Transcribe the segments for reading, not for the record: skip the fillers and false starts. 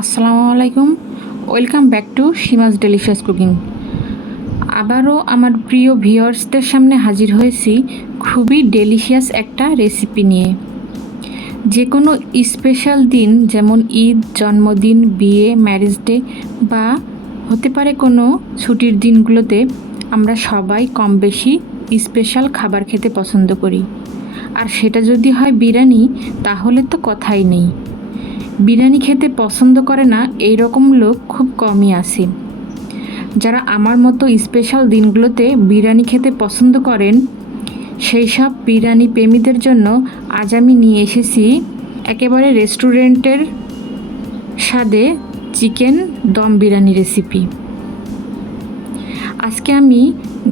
আসসালামু আলাইকুম। Welcome back to Seema's delicious cooking. আবারও আমার প্রিয় ভিউয়ার্সদের সামনে হাজির হয়েছি খুবই ডেলিশিয়াস একটা রেসিপি নিয়ে। যে কোনো স্পেশাল দিন যেমন ঈদ, জন্মদিন, বিয়ে, ম্যারেজ ডে বা হতে পারে কোনো ছুটির দিনগুলোতে আমরা সবাই কম বেশি স্পেশাল খাবার খেতে পছন্দ করি। আর সেটা যদি হয় বিরিয়ানি, তাহলে তো কথাই নেই। বিরিয়ানি খেতে পছন্দ করে না এই রকম লোক খুব কমই আছে। যারা আমার মতো স্পেশাল দিনগুলোতে বিরিয়ানি খেতে পছন্দ করেন, সেই সব বিরিয়ানি প্রেমীদের জন্য আজ আমি নিয়ে এসেছি একেবারে রেস্টুরেন্টের স্বাদে চিকেন দম বিরিয়ানি রেসিপি। আজকে আমি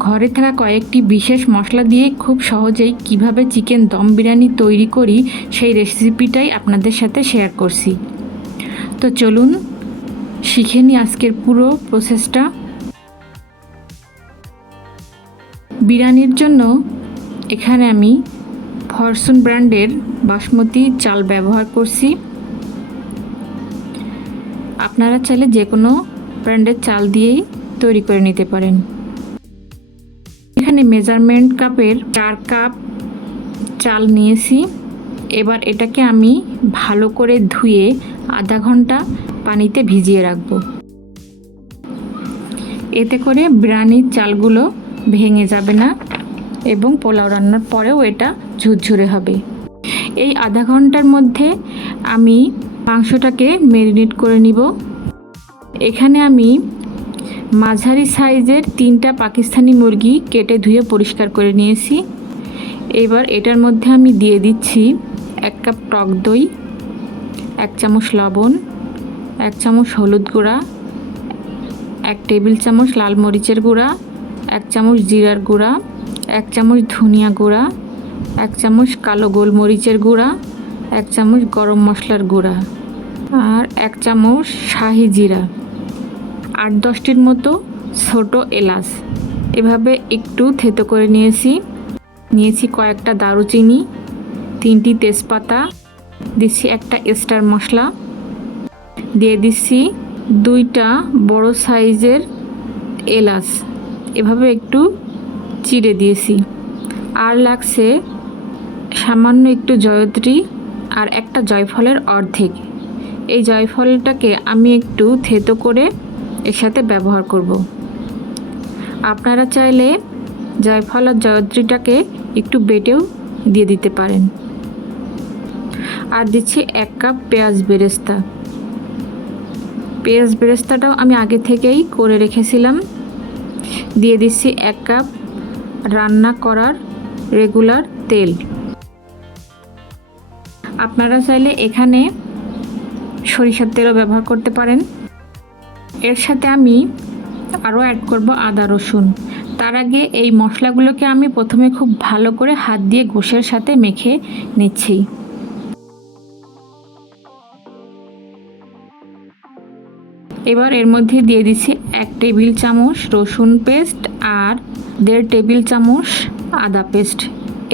ঘরে থাকা কয়েকটি বিশেষ মশলা দিয়ে খুব সহজেই কিভাবে চিকেন দম বিরিয়ানি তৈরি করি সেই রেসিপিটাই আপনাদের সাথে শেয়ার করছি। তো চলুন শিখে নিই আজকের পুরো প্রসেসটা। বিরিয়ানির জন্য এখানে আমি ফরচুন ব্র্যান্ডের বাসমতি চাল ব্যবহার করছি। আপনারা চাইলে যে কোনো ব্র্যান্ডের চাল দিয়েই তৈরি করে নিতে পারেন। এখানে মেজারমেন্ট কাপের 4 কাপ চাল নিয়েছি। এবার এটাকে আমি ভালো করে ধুয়ে আধা ঘন্টা পানিতে ভিজিয়ে রাখব। এতে করে বিরিয়ানির চালগুলো ভেঙে যাবে না এবং পোলাও রান্নার পরেও এটা ঝুরঝুরে হবে। এই আধা ঘন্টার মধ্যে আমি মাংসটাকে ম্যারিনেট করে নিব। এখানে আমি মাঝারি সাইজের 3টা পাকিস্তানি মুরগি কেটে ধুয়ে পরিষ্কার করে নিয়েছি। এবার এটার মধ্যে আমি দিয়ে দিচ্ছি 1 কাপ টক দই, 1 চামচ লবণ, 1 চামচ হলুদ গুঁড়া, 1 টেবিল চামচ লাল মরিচের গুঁড়া, 1 চামচ জিরার গুঁড়া, 1 চামচ ধনিয়া গুঁড়া, 1 চামচ কালো গোলমরিচের গুঁড়া, 1 চামচ গরম মশলার গুঁড়া আর 1 চামচ শাহি জিরা, 8-10টির মতো ছোট এলাচ এভাবে একটু থেতো করে নিয়েছি কয়েকটা দারুচিনি, 3টি তেজপাতা, দিচ্ছি একটা স্টার মশলা, দিয়ে দিচ্ছি 2টা বড় সাইজের এলাচ এভাবে একটু চিড়ে দিয়েছি। আর লাগছে সামান্য একটু জয়ত্রী আর একটা জয়ফলের অর্ধেক। এই জয়ফলটাকে আমি একটু থেতো করে এর সাথে ব্যবহার করব। আপনারা চাইলে জয়ফল আর জয়ত্রীটাকে একটু বেটেও দিয়ে দিতে পারেন। আর দিচ্ছি 1 কাপ পেঁয়াজ বেরেস্তা। পেঁয়াজ বেরেস্তাটাও আমি আগে থেকেই করে রেখেছিলাম। দিয়ে দিচ্ছি 1 কাপ রান্না করার রেগুলার তেল। আপনারা চাইলে এখানে সরিষার তেলও ব্যবহার করতে পারেন। এর সাথে আমি আরও অ্যাড করব আদা রসুন। তার আগে এই মশলাগুলোকে আমি প্রথমে খুব ভালো করে হাত দিয়ে গোশের সাথে মেখে নিচ্ছি। এবার এর মধ্যে দিয়ে দিচ্ছি 1 টেবিল চামচ রসুন পেস্ট আর 1.5 টেবিল চামচ আদা পেস্ট।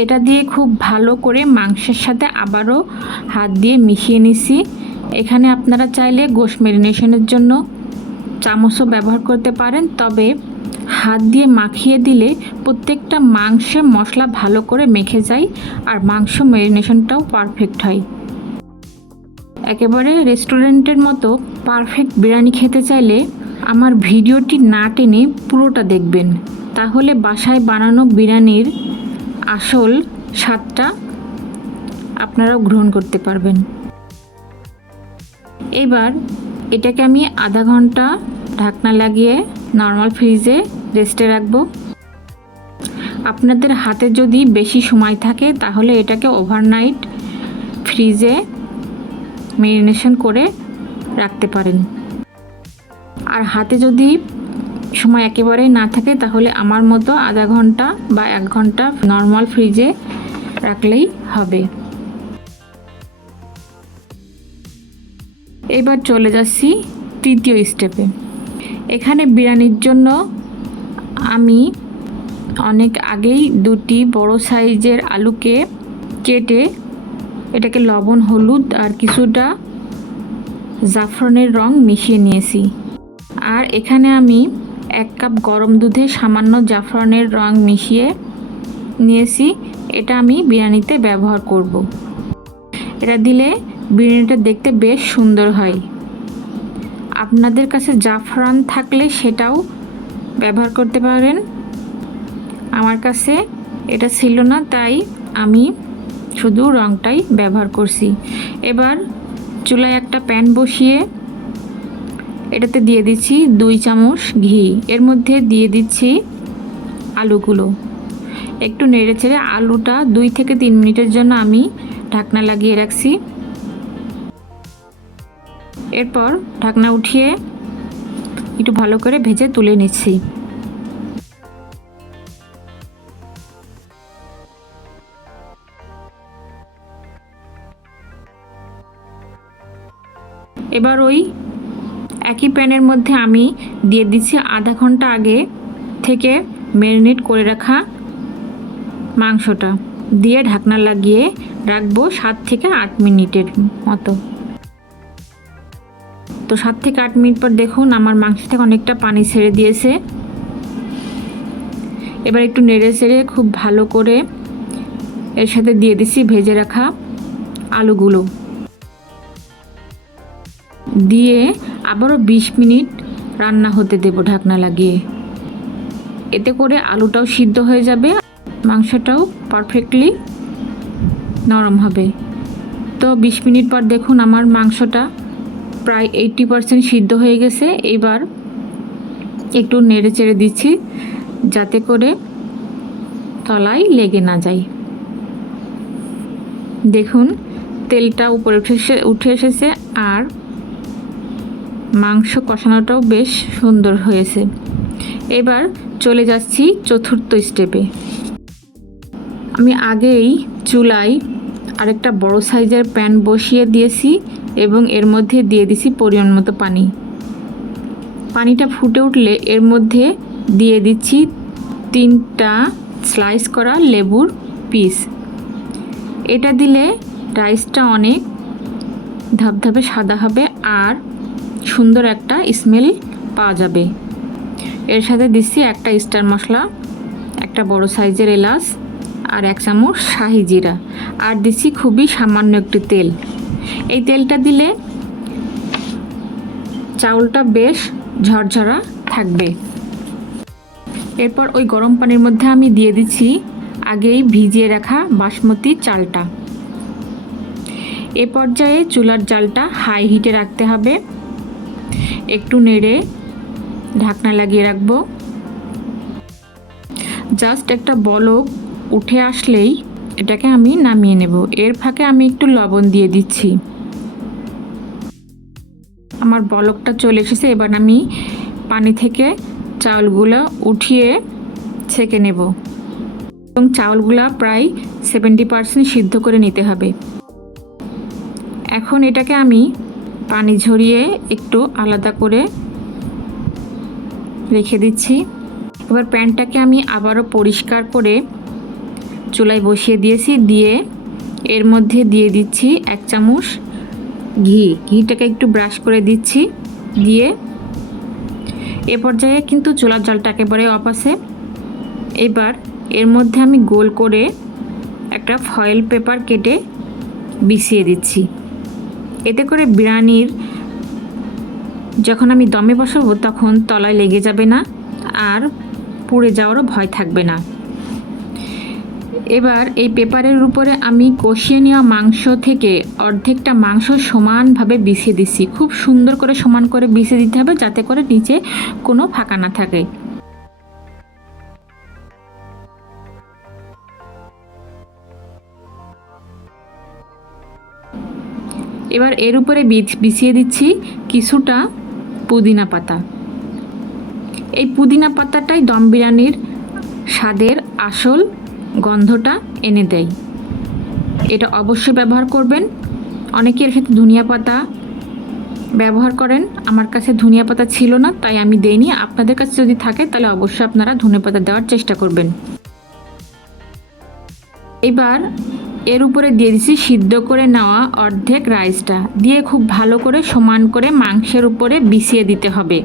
এটা দিয়ে খুব ভালো করে মাংসের সাথে আবারও হাত দিয়ে মিশিয়ে নিচ্ছি। এখানে আপনারা চাইলে গোশ ম্যারিনেশনের জন্য চামচও ব্যবহার করতে পারেন, তবে হাত দিয়ে মাখিয়ে দিলে প্রত্যেকটা মাংসে মশলা ভালো করে মেখে যায় আর মাংস ম্যারিনেশনটাও পারফেক্ট হয়। একেবারে রেস্টুরেন্টের মতো পারফেক্ট বিরিয়ানি খেতে চাইলে আমার ভিডিওটি না টেনে পুরোটা দেখবেন, তাহলে বাসায় বানানো বিরিয়ানির আসল স্বাদটা আপনারাও গ্রহণ করতে পারবেন। এবার এটাকে আমি আধা ঘন্টা ঢাকনা লাগিয়ে নর্মাল ফ্রিজে রেস্টে রাখব। আপনাদের হাতে যদি বেশি সময় থাকে তাহলে এটাকে ওভারনাইট ফ্রিজে ম্যারিনেশন করে রাখতে পারেন। আর হাতে যদি সময় একেবারেই না থাকে তাহলে আমার মতো আধা ঘন্টা বা 1 ঘন্টা নর্মাল ফ্রিজে রাখলেই হবে। এবার চলে যাচ্ছি তৃতীয় স্টেপে। এখানে বিরিয়ানির জন্য আমি অনেক আগেই 2টি বড় সাইজের আলুকে কেটে এটাকে লবণ, হলুদ আর কিছুটা জাফরানের রং মিশিয়ে নিয়েছি। আর এখানে আমি 1 কাপ গরম দুধে সামান্য জাফরানের রং মিশিয়ে নিয়েছি। এটা আমি বিরিয়ানিতে ব্যবহার করব। এটা দিলে বিরিয়ানিটা দেখতে বেশ সুন্দর হয়। আপনাদের কাছে জাফরান থাকলে সেটাও ব্যবহার করতে পারেন। আমার কাছে এটা ছিল না, তাই আমি শুধু রংটাই ব্যবহার করছি। এবার চুলায় একটা প্যান বসিয়ে এটাতে দিয়ে দিচ্ছি 2 চামচ ঘি। এর মধ্যে দিয়ে দিচ্ছি আলুগুলো। একটু নেড়ে চেড়ে আলুটা 2 থেকে 3 মিনিটের জন্য আমি ঢাকনা লাগিয়ে রাখছি। এরপর ঢাকনা উঠিয়ে একটু ভালো করে ভেজে তুলে নিচ্ছি। এবার ওই একই প্যানের মধ্যে আমি দিয়ে দিচ্ছি আধা ঘন্টা আগে থেকে ম্যারিনেট করে রাখা মাংসটা, দিয়ে ঢাকনা লাগিয়ে রাখবো 7 থেকে 8 মিনিটের মতো। তো 7 থেকে 8 মিনিট পর দেখুন আমার মাংস থেকে অনেকটা পানি ছেড়ে দিয়েছে। এবার একটু নেড়ে চেড়ে খুব ভালো করে এর সাথে দিয়ে দিচ্ছি ভেজে রাখা আলুগুলো, দিয়ে আবারও 20 মিনিট রান্না হতে দেব ঢাকনা লাগিয়ে। এতে করে আলুটাও সিদ্ধ হয়ে যাবে, মাংসটাও পারফেক্টলি নরম হবে। তো 20 মিনিট পর দেখুন আমার মাংসটা প্রায় 80% সিদ্ধ হয়ে গেছে। এবার একটু নেড়ে চেড়ে দিচ্ছি যাতে করে তলায় লেগে না যায়। দেখুন তেলটা উপরে উঠে এসেছে আর মাংস কষানোটাও বেশ সুন্দর হয়েছে। এবার চলে যাচ্ছি চতুর্থ স্টেপে। আমি আগেই চুলায় আরেকটা বড় সাইজের প্যান বসিয়ে দিয়েছি এবং এর মধ্যে দিয়ে দিছি পরিমাণ মতো পানি। পানিটা ফুটে উঠলে এর মধ্যে দিয়ে দিচ্ছি 3টা স্লাইস করা লেবুর পিস। এটা দিলে রাইসটা অনেক ধবধবে সাদা হবে আর সুন্দর একটা স্মেল পাওয়া যাবে। এর সাথে দিচ্ছি একটা স্টার মশলা, একটা বড় সাইজের এলাচ আর 1 চামচ শাহি জিরা, আর দিচ্ছি খুবই সামান্য একটু তেল। এই তেলটা দিলে চাউলটা বেশ ঝরঝরা থাকবে। এরপর ওই গরম পানির মধ্যে আমি দিয়ে দিচ্ছি আগেই ভিজিয়ে রাখা বাসমতি চালটা। এ পর্যায়ে চুলার জালটা হাই হিটে রাখতে হবে। একটু নেড়ে ঢাকনা লাগিয়ে রাখবো। জাস্ট একটা বলক উঠে আসলেই এটাকে আমি নামিয়ে নেব। এর ফাঁকে আমি একটু লবণ দিয়ে দিচ্ছি। আমার বলকটা চলে এসেছে। এবার আমি পানি থেকে চাউলগুলো উঠিয়ে ছেঁকে নেব এবং চাউলগুলো প্রায় 70% সিদ্ধ করে নিতে হবে। এখন এটাকে আমি পানি ঝরিয়ে একটু আলাদা করে রেখে দিচ্ছি। এবার প্যানটাকে আমি আবারও পরিষ্কার করে চুলায় বসিয়ে দিয়েছি, দিয়ে এর মধ্যে দিয়ে দিচ্ছি 1 চামচ ঘিটাকে একটু ব্রাশ করে দিচ্ছি। দিয়ে এ পর্যায়ে কিন্তু চুলার জালটা একেবারে অফ আছে। এবার এর মধ্যে আমি গোল করে একটা ফয়েল পেপার কেটে বিছিয়ে দিচ্ছি। এতে করে বিরিয়ানির যখন আমি দমে বসাবো তখন তলায় লেগে যাবে না আর পুড়ে যাওয়ারও ভয় থাকবে না। এবার এই পেপারের উপরে আমি কষিয়ে নেওয়া মাংস থেকে অর্ধেকটা মাংস সমানভাবে বিছিয়ে দিচ্ছি। খুব সুন্দর করে সমান করে বিছিয়ে দিতে হবে যাতে করে নিচে কোনো ফাঁকা না থাকে। এবার এর উপরে বিছিয়ে দিচ্ছি কিছুটা পুদিনা পাতা। এই পুদিনা পাতাটাই দম বিরিয়ানির স্বাদের আসল গন্ধটা এনে দেয়। এটা অবশ্যই ব্যবহার করবেন। অনেকে এর সাথে ধনিয়া পাতা ব্যবহার করেন। আমার কাছে ধনিয়া পাতা ছিল না তাই আমি দেইনি। আপনাদের কাছে যদি থাকে তাহলে অবশ্যই আপনারা ধনিয়া পাতা দেওয়ার চেষ্টা করবেন। এবার এর উপরে দিয়ে দিচ্ছি সিদ্ধ করে নেওয়া অর্ধেক রাইসটা, দিয়ে খুব ভালো করে সমান করে মাংসের উপরে বিছিয়ে দিতে হবে।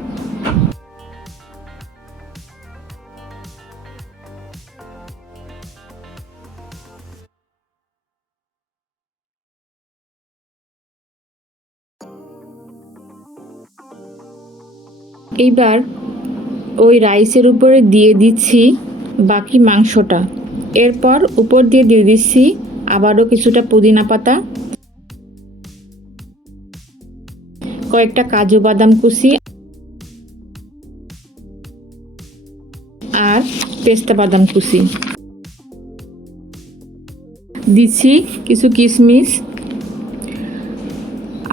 এইবার ওই রাইসের উপরে দিয়ে দিচ্ছি বাকি মাংসটা। এরপর উপর দিয়ে দিয়ে দিচ্ছি আবারও কিছুটা পুদিনা পাতা, কয়েকটা কাজু বাদাম কুচি আর পেস্তা বাদাম কুচি। দিচ্ছি কিছু কিশমিশ,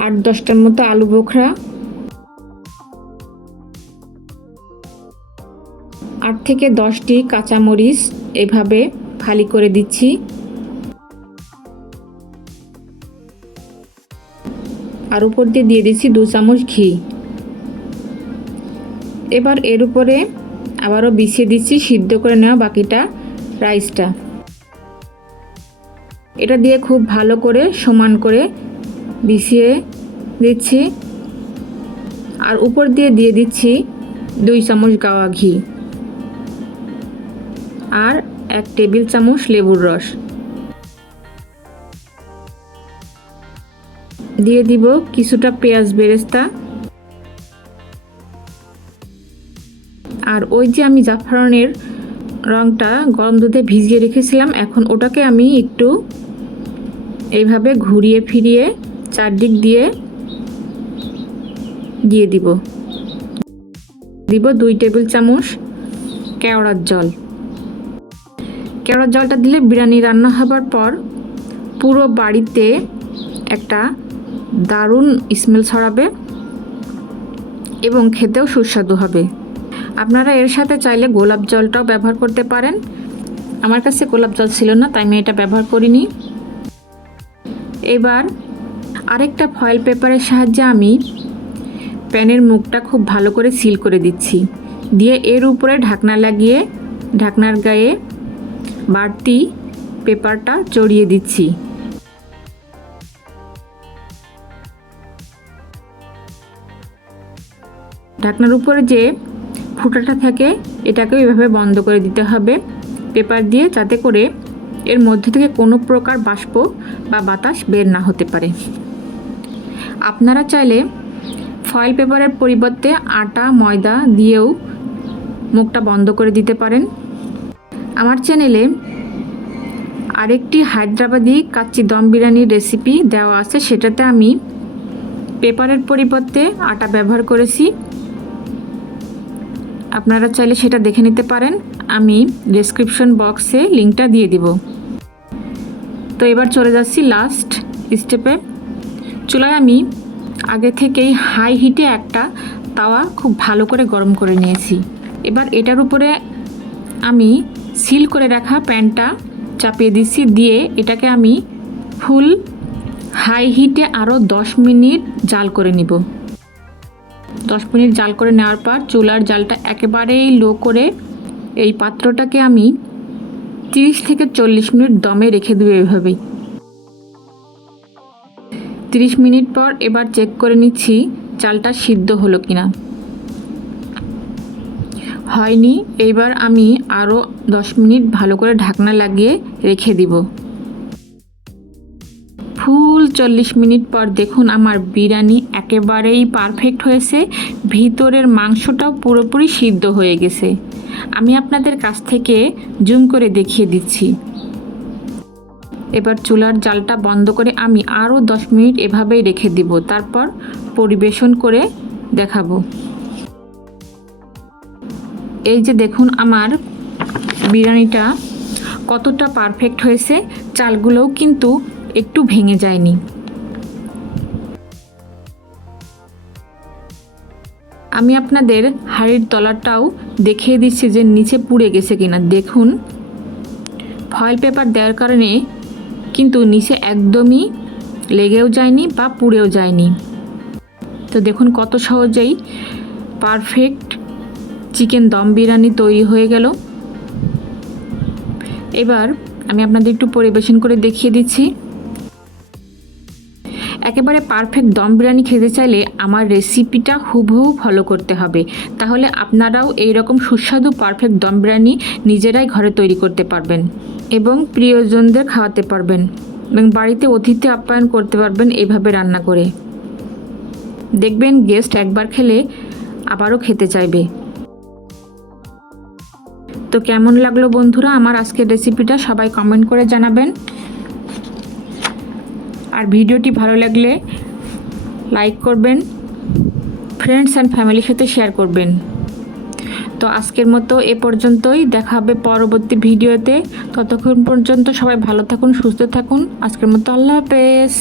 8-10টার মতো আলু বোখরা, 8 থেকে 10টি কাঁচামরিচ এভাবে ফালি করে দিচ্ছি। আর উপর দিয়ে দিয়ে দিচ্ছি 2 চামচ ঘি। এবার এর উপরে আবারও বিছিয়ে দিচ্ছি সিদ্ধ করে নেওয়া বাকিটা রাইসটা। এটা দিয়ে খুব ভালো করে সমান করে বিছিয়ে দিচ্ছি। আর উপর দিয়ে দিয়ে দিচ্ছি 2 চামচ গাওয়া ঘি আর 1 টেবিল চামচ লেবুর রস। দিয়ে দিব কিছুটা পেঁয়াজ বেরেস্তা। আর ওই যে আমি জাফরানের রংটা গরম দুধে ভিজিয়ে রেখেছিলাম, এখন ওটাকে আমি একটু এইভাবে ঘুরিয়ে ফিরিয়ে চারদিক দিয়ে দিব। 2 টেবিল চামচ কেওড়ার জল। কেওড়ার জলটা দিলে বিরিয়ানি রান্না হবার পর পুরো বাড়িতে একটা দারুণ স্মেল ছড়াবে এবং খেতেও সুস্বাদু হবে। আপনারা এর সাথে চাইলে গোলাপ জলটাও ব্যবহার করতে পারেন। আমার কাছে গোলাপ জল ছিল না, তাই আমি এটা ব্যবহার করিনি। এবার আরেকটা ফয়েল পেপারের সাহায্যে আমি প্যানের মুখটা খুব ভালো করে সিল করে দিচ্ছি। দিয়ে এর উপরে ঢাকনা লাগিয়ে ঢাকনার গায়ে বাড়তি পেপারটা জড়িয়ে দিচ্ছি। ঢাকনার উপরে যে ফুটাটা থাকে এটাকে এইভাবে বন্ধ করে দিতে হবে পেপার দিয়ে, যাতে করে এর মধ্যে থেকে কোনো প্রকার বাষ্প বা বাতাস বের না হতে পারে। আপনারা চাইলে ফয়েল পেপারের পরিবর্তে আটা ময়দা দিয়েও মুখটা বন্ধ করে দিতে পারেন। আমার চ্যানেলে আরেকটি হায়দ্রাবাদি কাচ্চি দম বিরিয়ানির রেসিপি দেওয়া আছে, সেটাতে আমি পেপারের পরিবর্তে আটা ব্যবহার করেছি। আপনারা চাইলে সেটা দেখে নিতে পারেন, আমি ডেসক্রিপশন বক্সে লিঙ্কটা দিয়ে দিব। তো এবার চলে যাচ্ছি লাস্ট স্টেপে। চুলায় আমি আগে থেকেই হাই হিটে একটা তাওয়া খুব ভালো করে গরম করে নিয়েছি। এবার এটার উপরে আমি সিল করে রাখা প্যানটা চাপিয়ে দিচ্ছি। দিয়ে এটাকে আমি ফুল হাই হিটে আরও 10 মিনিট জাল করে নিব। 10 মিনিট জাল করে নেওয়ার পর চুলার জালটা একেবারেই লো করে এই পাত্রটাকে আমি 30 থেকে 40 মিনিট দমে রেখে দেবো এভাবেই। 30 মিনিট পর এবার চেক করে নিচ্ছি চালটা সিদ্ধ হলো কিনা। হয়নি, এইবার আমি আরও 10 মিনিট ভালো করে ঢাকনা লাগিয়ে রেখে দিব। ফুল 40 মিনিট পর দেখুন আমার বিরিয়ানি একেবারেই পারফেক্ট হয়েছে, ভিতরের মাংসটাও পুরোপুরি সিদ্ধ হয়ে গেছে। আমি আপনাদের কাছ থেকে জুম করে দেখিয়ে দিচ্ছি। এবার চুলার জালটা বন্ধ করে আমি আরও 10 মিনিট এভাবেই রেখে দিব, তারপর পরিবেশন করে দেখাবো। এই যে দেখুন আমার বিরিয়ানিটা কতটা পারফেক্ট হয়েছে, চালগুলোও কিন্তু একটু ভেঙে যায়নি। আমি আপনাদের হাঁড়ির তলাটাও দেখিয়ে দিচ্ছি যে নিচে পুড়ে গেছে কিনা। দেখুন ফয়েল পেপার দেওয়ার কারণে কিন্তু নিচে একদমই লেগেও যায়নি বা পুড়েও যায়নি। তো দেখুন কত সহজেই পারফেক্ট চিকেন দম বিরিয়ানি তৈরি হয়ে গেল। এবার আমি আপনাদের একটু পরিবেশন করে দেখিয়ে দিচ্ছি। একেবারে পারফেক্ট দম বিরিয়ানি খেতে চাইলে আমার রেসিপিটা হুবহু ফলো করতে হবে, তাহলে আপনারাও এই রকম সুস্বাদু পারফেক্ট দম বিরিয়ানি নিজেরাই ঘরে তৈরি করতে পারবেন এবং প্রিয়জনদের খাওয়াতে পারবেন এবং বাড়িতে অতিথি আপ্যায়ন করতে পারবেন এইভাবে রান্না করে। দেখবেন গেস্ট একবার খেলে আবারও খেতে চাইবে। তো কেমন লাগলো বন্ধুরা আমার আজকের রেসিপিটা, সবাই কমেন্ট করে জানাবেন। আর ভিডিওটি ভালো লাগলে লাইক করবেন, ফ্রেন্ডস অ্যান্ড ফ্যামিলির সাথে শেয়ার করবেন। তো আজকের মতো এ পর্যন্তই, দেখা হবে পরবর্তী ভিডিওতে। ততক্ষণ পর্যন্ত সবাই ভালো থাকুন, সুস্থ থাকুন। আজকের মতো আল্লাহ হাফেজ।